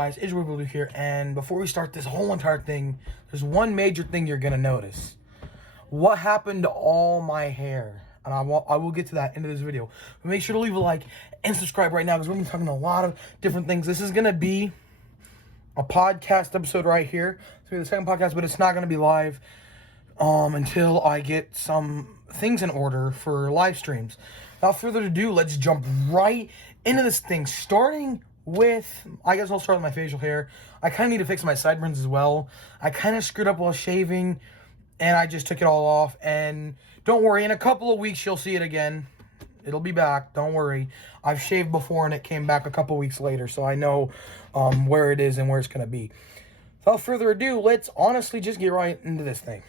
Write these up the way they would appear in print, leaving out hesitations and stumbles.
guys? It's Ep.2 here, and before we start this whole entire thing, there's one major thing you're gonna notice. What happened to all my hair? And I will get to that into this video. But make sure to leave a like and subscribe right now because we're gonna be talking a lot of different things. This is gonna be a podcast episode right here. It's gonna be the second podcast, but it's not gonna be live until I get some things in order for live streams. Without further ado, let's jump right into this thing, starting with, I guess I'll start with my facial hair. I kind of need to fix my sideburns as well. I kind of screwed up while shaving, and I just took it all off. And don't worry, in a couple of weeks, you'll see it again. It'll be back, don't worry. I've shaved before, and it came back a couple weeks later, so I know where it is and where it's going to be. Without further ado, let's honestly just get right into this thing.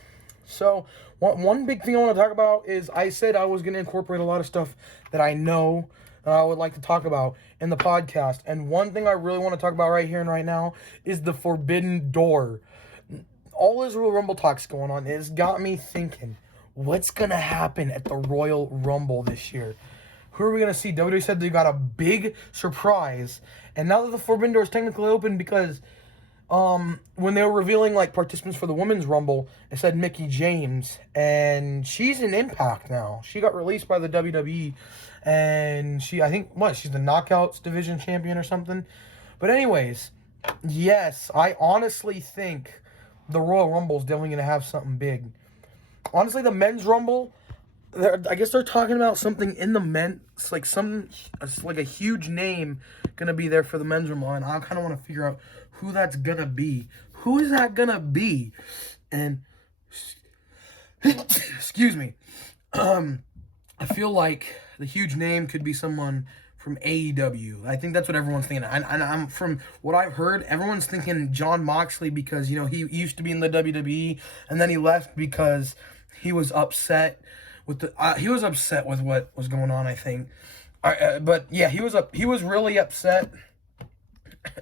So, one big thing I want to talk about is I said I was going to incorporate a lot of stuff that I know I would like to talk about in the podcast. And one thing I really want to talk about right here and right now is the Forbidden Door. All this Royal Rumble talks going on. It's got me thinking, what's going to happen at the Royal Rumble this year? Who are we going to see? WWE said they got a big surprise. And now that the Forbidden Door is technically open, because when they were revealing like participants for the Women's Rumble, it said Mickie James, and she's in Impact now. She got released by the WWE, and she's the Knockouts Division champion or something. But anyways, yes, I honestly think the Royal Rumble is definitely going to have something big. Honestly, the Men's Rumble, I guess they're talking about something in the men's, like a huge name going to be there for the Men's Rumble, and I kind of want to figure out who that's going to be. Who is that going to be? And, excuse me, I feel like the huge name could be someone from AEW. I think that's what everyone's thinking. And I'm from what I've heard, everyone's thinking Jon Moxley because, he used to be in the WWE, and then he left because he was upset with what was going on, I think. But yeah, he was really upset,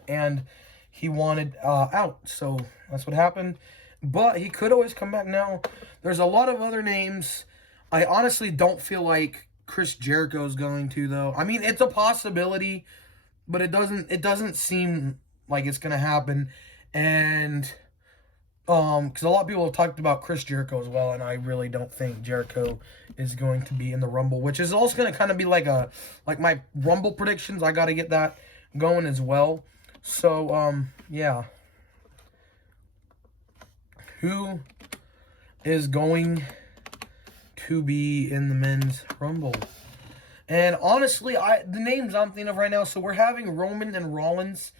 and he wanted out. So that's what happened. But he could always come back now. There's a lot of other names. I honestly don't feel like Chris Jericho is going to, though. I mean, it's a possibility, but it doesn't seem like it's going to happen. And because a lot of people have talked about Chris Jericho as well, and I really don't think Jericho is going to be in the Rumble, which is also going to kind of be like my Rumble predictions. I got to get that going as well. So, yeah. Who is going to be in the Men's Rumble? And honestly, the names I'm thinking of right now, so we're having Roman and Rollins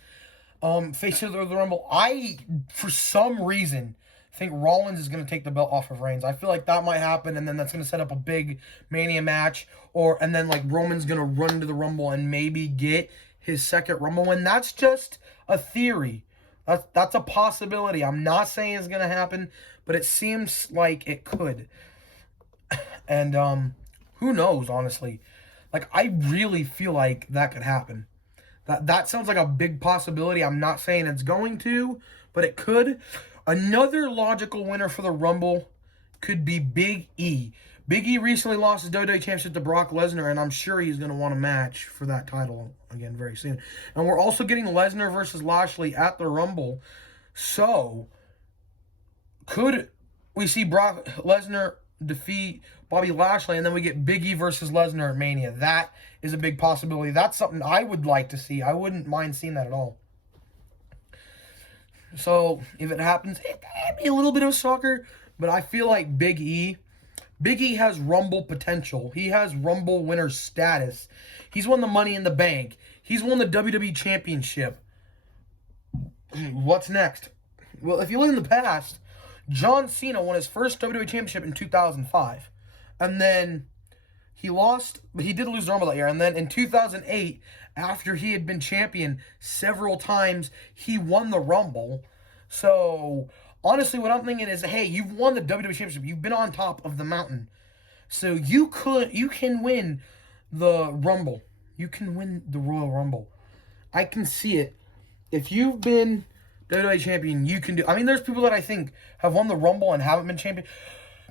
face each other in the Rumble. I, for some reason, think Rollins is going to take the belt off of Reigns. I feel like that might happen, and then that's going to set up a big Mania match, and then like Roman's going to run into the Rumble and maybe get his second Rumble win. That's just a theory. That's a possibility. I'm not saying it's going to happen, but it seems like it could. And who knows, honestly. Like, I really feel like that could happen. That sounds like a big possibility. I'm not saying it's going to, but it could. Another logical winner for the Rumble could be Big E. Big E recently lost his WWE Championship to Brock Lesnar, and I'm sure he's going to want a match for that title again very soon. And we're also getting Lesnar versus Lashley at the Rumble. So, could we see Brock Lesnar defeat Bobby Lashley, and then we get Big E versus Lesnar at Mania? That is a big possibility. That's something I would like to see. I wouldn't mind seeing that at all. So, if it happens, it'd be a little bit of a shocker, but I feel like Big E has Rumble potential. He has Rumble winner status. He's won the Money in the Bank. He's won the WWE Championship. What's next? Well, if you look in the past, John Cena won his first WWE Championship in 2005. And then he lost, but he did lose the Rumble that year. And then in 2008, after he had been champion several times, he won the Rumble. So, honestly, what I'm thinking is, hey, you've won the WWE Championship. You've been on top of the mountain. So you can win the Rumble. You can win the Royal Rumble. I can see it. If you've been WWE champion, you can do. I mean, there's people that I think have won the Rumble and haven't been champion,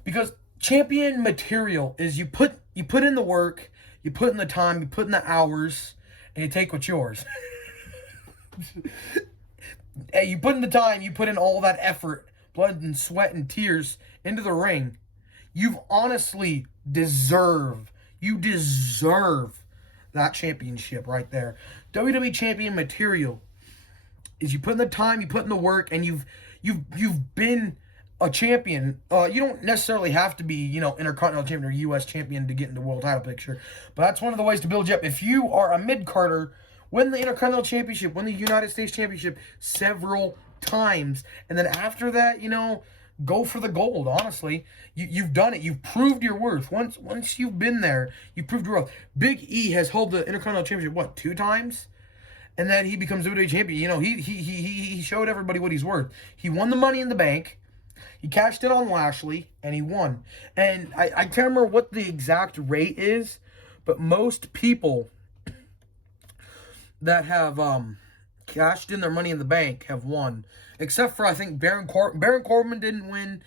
because champion material is you put in the work, you put in the time, you put in the hours, and you take what's yours. Hey, you put in the time, you put in all that effort, blood and sweat and tears into the ring. You've honestly you deserve that championship right there. WWE champion material is you put in the time, you put in the work, and you've been a champion. You don't necessarily have to be, Intercontinental champion or U.S. champion to get into the world title picture, but that's one of the ways to build you up. If you are a mid-carder, win the Intercontinental Championship, win the United States Championship several times, and then after that, go for the gold. Honestly, you've done it. You've proved your worth. Once you've been there, you proved your worth. Big E has held the Intercontinental Championship what, 2 times? And then he becomes WWE champion. He showed everybody what he's worth. He won the Money in the Bank. He cashed in on Lashley, and he won. And I can't remember what the exact rate is, but most people that have cashed in their Money in the Bank have won. Except for, I think, Baron Corbin didn't win.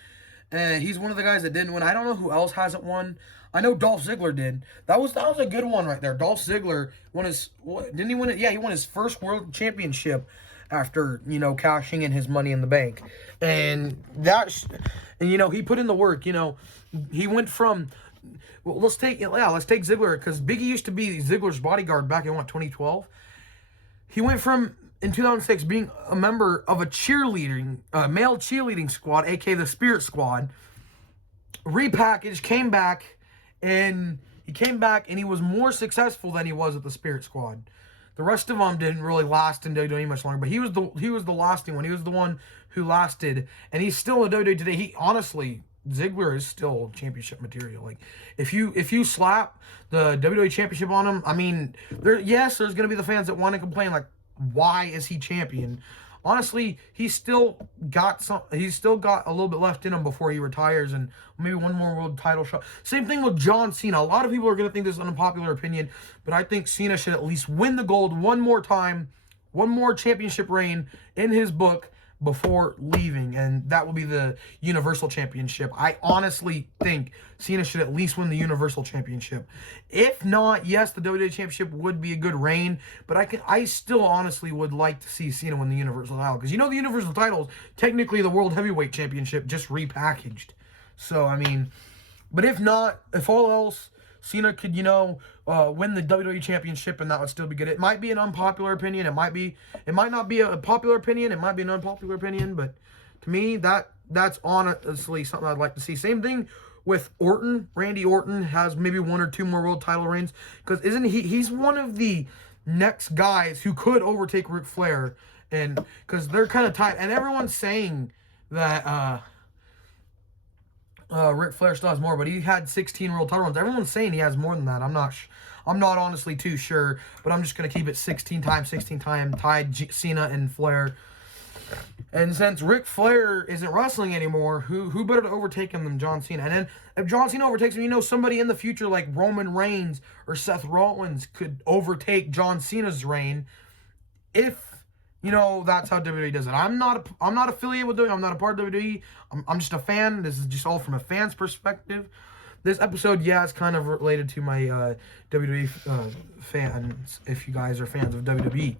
He's one of the guys that didn't win. I don't know who else hasn't won. I know Dolph Ziggler did. That was a good one right there. Dolph Ziggler won didn't he win it? Yeah, he won his first world championship after, cashing in his Money in the Bank. And he put in the work, he went from, well, let's take Ziggler, because Biggie used to be Ziggler's bodyguard back in 2012. He went from, in 2006, being a member of a male cheerleading squad, aka the Spirit Squad, repackaged, came back, and he was more successful than he was at the Spirit Squad. The rest of them didn't really last in WWE much longer, but he was the lasting one. He was the one who lasted, and he's still in WWE today. Ziggler is still championship material. Like, if you slap the WWE championship on him, I mean, there's going to be the fans that want to complain, like, why is he champion? Honestly, he's still got a little bit left in him before he retires, and maybe one more world title shot. Same thing with John Cena. A lot of people are going to think this is an unpopular opinion, but I think Cena should at least win the gold one more time, one more championship reign in his book before leaving, and that will be the Universal Championship. I honestly think Cena should at least win the Universal Championship. If not, yes, the WWE Championship would be a good reign, but I still honestly would like to see Cena win the Universal title, because the Universal title is technically the World Heavyweight Championship, just repackaged. So, I mean, but if not, if all else, Cena could, win the WWE Championship, and that would still be good. It might be an unpopular opinion. It might not be a popular opinion. It might be an unpopular opinion, but to me, that's honestly something I'd like to see. Same thing with Orton. Randy Orton has maybe 1 or 2 more world title reigns, because he's one of the next guys who could overtake Ric Flair, and because they're kind of tied, and everyone's saying that Ric Flair still has more, but he had 16 world title runs. Everyone's saying he has more than that. I'm not honestly too sure, but I'm just going to keep it 16 times tied Cena and Flair. And since Ric Flair isn't wrestling anymore, who better to overtake him than John Cena? And then if John Cena overtakes him, somebody in the future like Roman Reigns or Seth Rollins could overtake John Cena's reign if that's how WWE does it. I'm not affiliated with WWE. I'm not a part of WWE. I'm just a fan. This is just all from a fan's perspective. This episode, is kind of related to my WWE fans, if you guys are fans of WWE.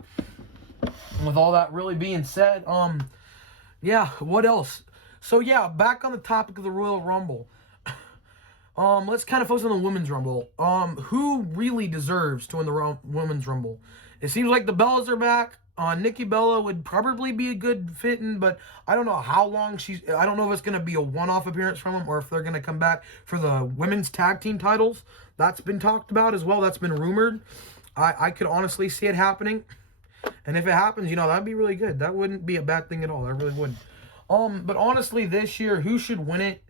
With all that really being said, what else? So, back on the topic of the Royal Rumble. Let's kind of focus on the Women's Rumble. Who really deserves to win the Women's Rumble? It seems like the Bellas are back. Nikki Bella would probably be a good fit-in, but I don't know how long I don't know if it's going to be a one-off appearance from them or if they're going to come back for the women's tag team titles. That's been talked about as well. That's been rumored. I could honestly see it happening. And if it happens, that'd be really good. That wouldn't be a bad thing at all. That really wouldn't. But honestly, this year, who should win it?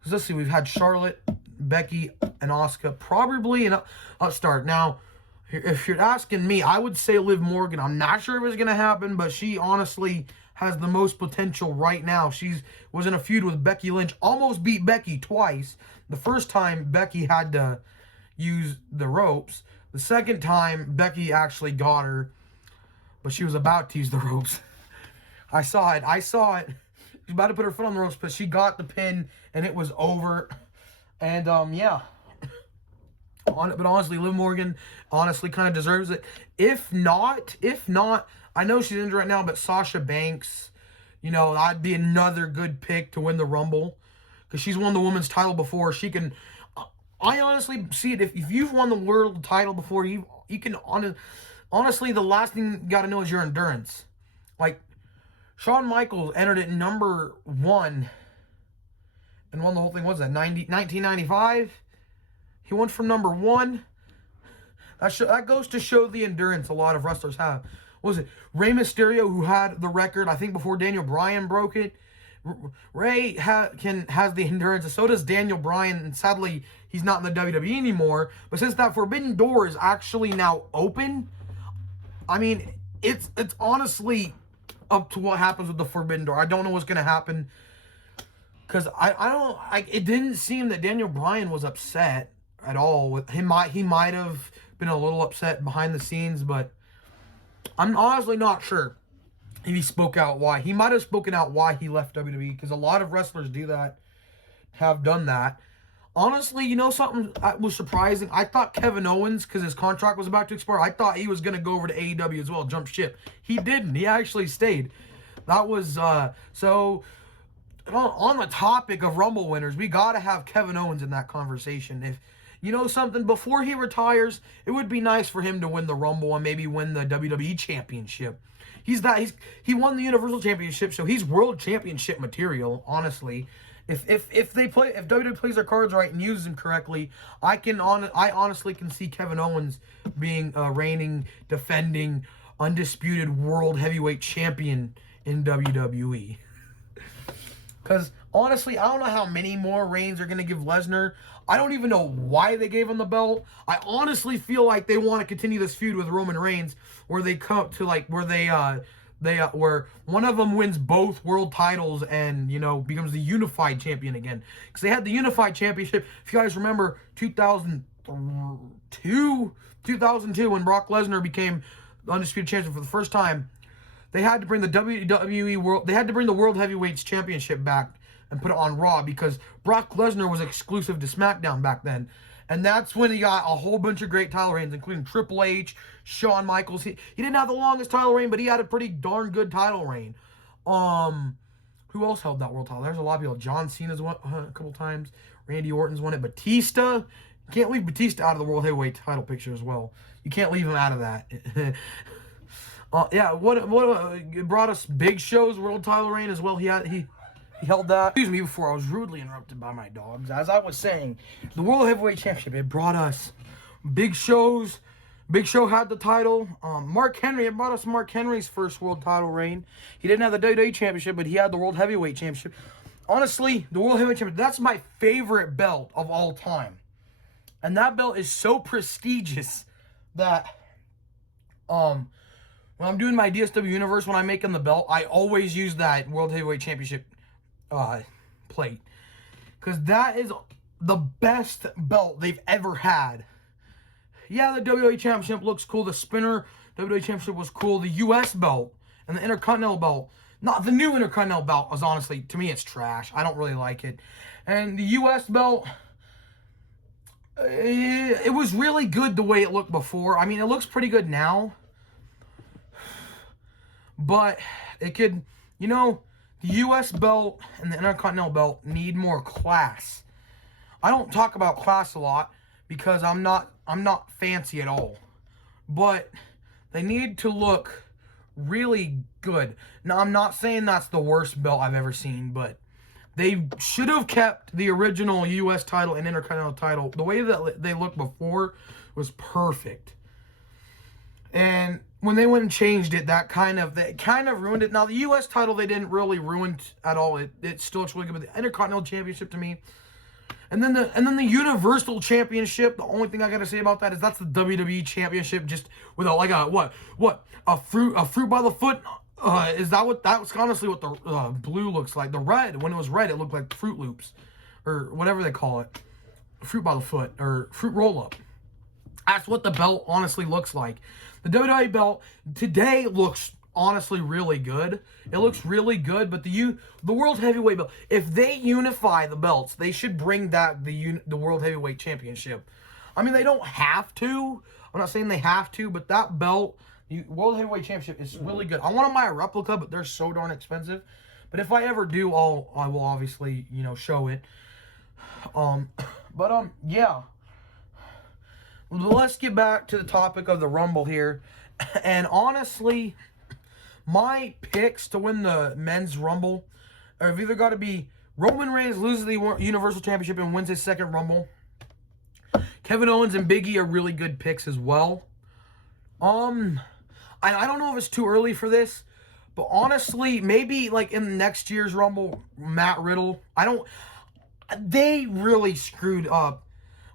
Because let's see, we've had Charlotte, Becky, and Asuka. Probably an upstart. Now, if you're asking me, I would say Liv Morgan. I'm not sure if it's going to happen, but she honestly has the most potential right now. She was in a feud with Becky Lynch, almost beat Becky twice. The first time, Becky had to use the ropes. The second time, Becky actually got her, but she was about to use the ropes. I saw it. She was about to put her foot on the ropes, but she got the pin, and it was over. And, But honestly, Liv Morgan honestly kind of deserves it. If not, I know she's injured right now, but Sasha Banks, you know, that'd be another good pick to win the Rumble because she's won the women's title before. She can. I honestly see it. If you've won the world title before, you can honestly, the last thing you got to know is your endurance. Like Shawn Michaels entered at number 1 and won the whole thing. What was that 1995? He went from number 1. That goes to show the endurance a lot of wrestlers have. What was it Rey Mysterio who had the record? I think before Daniel Bryan broke it. Ray has the endurance, and so does Daniel Bryan, and sadly, he's not in the WWE anymore. But since that Forbidden Door is actually now open, I mean, it's honestly up to what happens with the Forbidden Door. I don't know what's going to happen, because it didn't seem that Daniel Bryan was upset at all. With he might have been a little upset behind the scenes, but I'm honestly not sure if he spoke out why. He might have spoken out why he left WWE, because a lot of wrestlers do that, have done that. Honestly, you know something that was surprising? I thought Kevin Owens, because his contract was about to expire, I thought he was going to go over to AEW as well, jump ship. He didn't. He actually stayed. That was, so, on the topic of Rumble winners, we got to have Kevin Owens in that conversation. If, you know something, before he retires, it would be nice for him to win the Rumble and maybe win the WWE Championship. He won the Universal Championship, so he's World Championship material, honestly. If WWE plays their cards right and uses them correctly, I honestly can see Kevin Owens being reigning, defending, undisputed World Heavyweight Champion in WWE. Because honestly, I don't know how many more reigns they're going to give Lesnar. I don't even know why they gave him the belt. I honestly feel like they want to continue this feud with Roman Reigns, where they come to where one of them wins both world titles and, you know, becomes the unified champion again. Because they had the unified championship. If you guys remember 2002 when Brock Lesnar became the undisputed champion for the first time, they had to bring the WWE World, they had to bring the World Heavyweights Championship back and put it on Raw, because Brock Lesnar was exclusive to SmackDown back then. And that's when he got a whole bunch of great title reigns, including Triple H, Shawn Michaels. He didn't have the longest title reign, but he had a pretty darn good title reign. Who else held that world title? There's a lot of people. John Cena's won a couple times. Randy Orton's won it. Batista. You can't leave Batista out of the World Heavyweight title picture as well. You can't leave him out of that. Yeah, what brought us Big Show's world title reign as well. He held that. Excuse me, before I was rudely interrupted by my dogs. As I was saying, the World Heavyweight Championship, it brought us Big Show's. Big Show had the title. Mark Henry, it brought us Mark Henry's first world title reign. He didn't have the WWE Championship, but he had the World Heavyweight Championship. Honestly, the World Heavyweight Championship, that's my favorite belt of all time. And that belt is so prestigious that, when I'm doing my DSW Universe, when I'm making the belt, I always use that World Heavyweight Championship plate, because that is the best belt they've ever had. Yeah, the WWE Championship looks cool. The spinner WWE Championship was cool. The US belt and the Intercontinental belt, not the new Intercontinental belt, is honestly, to me, it's trash. I don't really like it. And the US belt, it was really good the way it looked before. I mean, it looks pretty good now, but it could, you know, the US belt and the Intercontinental belt need more class. I don't talk about class a lot because I'm not fancy at all. But they need to look really good. Now, I'm not saying that's the worst belt I've ever seen, but they should have kept the original US title and Intercontinental title. The way that they looked before was perfect. And when they went and changed it, that kind of ruined it. Now, the U.S. title, they didn't really ruin at all. It still looks really good. But the Intercontinental Championship, to me, and then the Universal Championship, the only thing I got to say about that is that's the WWE Championship, just with a fruit by the foot. Is that what, that's honestly what the blue looks like. The red, when it was red, it looked like Fruit Loops, or whatever they call it, fruit by the foot, or fruit roll up. That's what the belt honestly looks like. The WWE belt today looks honestly really good. It looks really good, but the World Heavyweight belt, if they unify the belts, they should bring back the World Heavyweight Championship. I mean, they don't have to. I'm not saying they have to, but that belt, The World Heavyweight Championship is really good. I want to buy a replica, but they're so darn expensive. But if I ever do, I will obviously, show it. Yeah. Let's get back to the topic of the Rumble here. And honestly, my picks to win the men's Rumble have either got to be Roman Reigns loses the Universal Championship and wins his second Rumble. Kevin Owens and Big E are really good picks as well. I don't know if it's too early for this, but honestly, maybe like in next year's Rumble, Matt Riddle. They really screwed up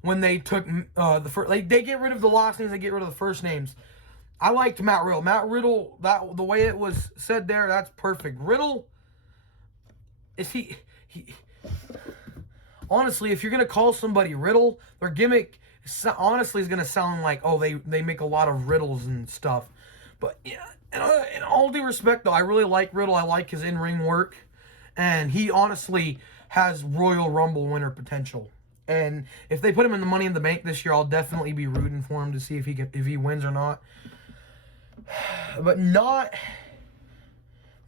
when they took the first. Like, they get rid of the last names, they get rid of the first names. I liked Matt Riddle. Matt Riddle, the way it was said there, that's perfect. Riddle, is he honestly, if you're gonna call somebody Riddle, their gimmick honestly is gonna sound like, oh, they make a lot of riddles and stuff. But yeah, in all due respect, though, I really like Riddle. I like his in-ring work, and he honestly has Royal Rumble winner potential. And if they put him in the Money in the Bank this year, I'll definitely be rooting for him to see if he wins or not. But not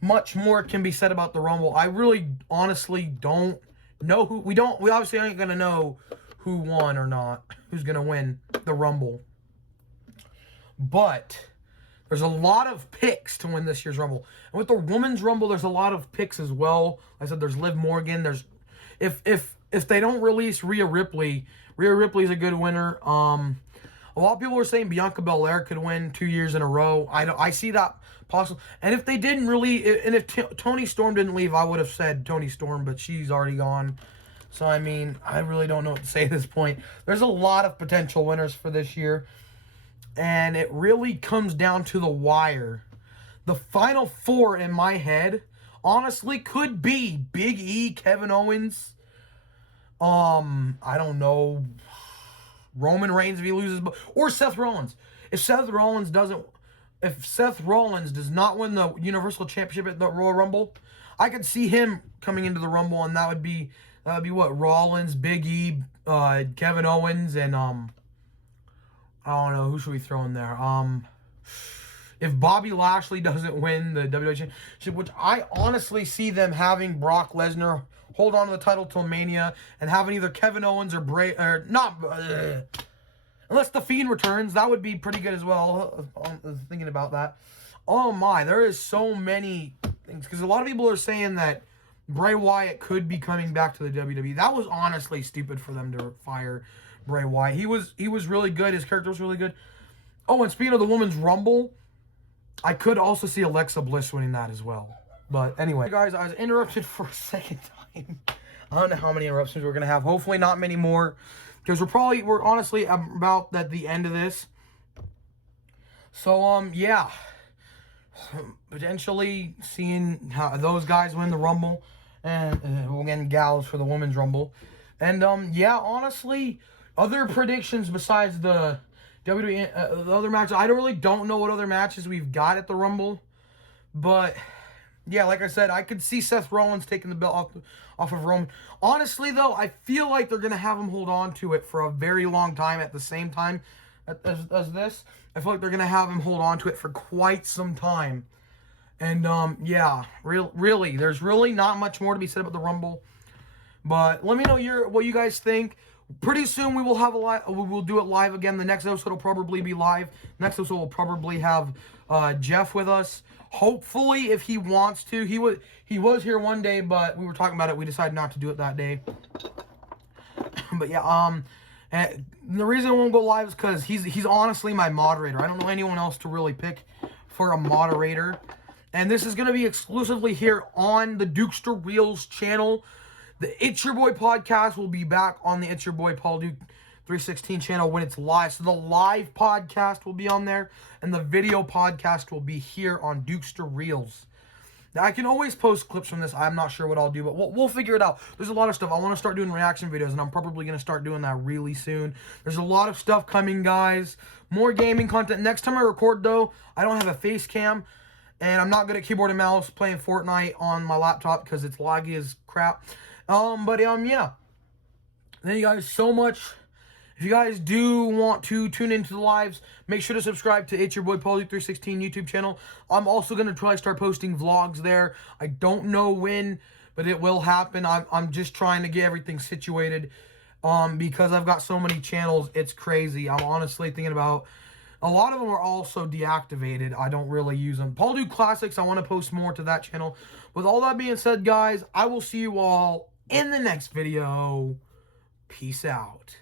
much more can be said about the Rumble. I really, honestly don't know who. We obviously ain't gonna know who won or not, who's gonna win the Rumble. But there's a lot of picks to win this year's Rumble. And with the Women's Rumble, there's a lot of picks as well. Like I said, there's Liv Morgan. There's if they don't release Rhea Ripley's a good winner. A lot of people are saying Bianca Belair could win 2 years in a row. I see that possible. And if they didn't really, and if Toni Storm didn't leave, I would have said Toni Storm, but she's already gone. So, I mean, I really don't know what to say at this point. There's a lot of potential winners for this year. And it really comes down to the wire. The final four in my head, honestly, could be Big E, Kevin Owens, I don't know, Roman Reigns if he loses, or Seth Rollins. If Seth Rollins does not win the Universal Championship at the Royal Rumble, I could see him coming into the Rumble, and that would be what, Rollins, Big E, Kevin Owens, and I don't know, who should we throw in there? If Bobby Lashley doesn't win the WWE Championship, which I honestly see them having Brock Lesnar hold on to the title till Mania and having either Kevin Owens or Bray, or not, unless The Fiend returns, that would be pretty good as well. I was thinking about that. Oh my, there is so many things, because a lot of people are saying that Bray Wyatt could be coming back to the WWE. That was honestly stupid for them to fire Bray Wyatt. He was really good. His character was really good. Oh, and speaking of the Women's Rumble, I could also see Alexa Bliss winning that as well. But anyway, guys, I was interrupted for a second time. I don't know how many interruptions we're going to have. Hopefully not many more, because we're honestly about at the end of this. So, yeah. Potentially seeing how those guys win the Rumble. And again, gals for the Women's Rumble. And, yeah, honestly, other predictions besides the WWE, the other matches, I don't know what other matches we've got at the Rumble. But, yeah, like I said, I could see Seth Rollins taking the belt off of Roman. Honestly, though, I feel like they're going to have him hold on to it for a very long time at the same time as this. I feel like they're going to have him hold on to it for quite some time. And, yeah, really, there's really not much more to be said about the Rumble. But let me know what you guys think. Pretty soon we will have we will do it live again. The next episode will probably be live. Next episode will probably have Jeff with us. Hopefully, if he wants to. He was here one day, but we were talking about it. We decided not to do it that day. But yeah, and the reason it won't go live is because he's honestly my moderator. I don't know anyone else to really pick for a moderator. And this is going to be exclusively here on the Dukester Reels channel. The It's Your Boy podcast will be back on the It's Your Boy Paul Duke 316 channel when it's live. So the live podcast will be on there, and the video podcast will be here on Dukester Reels. Now, I can always post clips from this. I'm not sure what I'll do, but we'll figure it out. There's a lot of stuff. I want to start doing reaction videos, and I'm probably going to start doing that really soon. There's a lot of stuff coming, guys. More gaming content. Next time I record, though, I don't have a face cam, and I'm not good at keyboard and mouse playing Fortnite on my laptop because it's laggy as crap. Yeah. Thank you guys so much. If you guys do want to tune into the lives, make sure to subscribe to It's Your Boy Paulie316 YouTube channel. I'm also going to try to start posting vlogs there. I don't know when, but it will happen. I'm just trying to get everything situated because I've got so many channels. It's crazy. I'm honestly thinking about... A lot of them are also deactivated. I don't really use them. Paul Do Classics, I want to post more to that channel. With all that being said, guys, I will see you all in the next video. Peace out.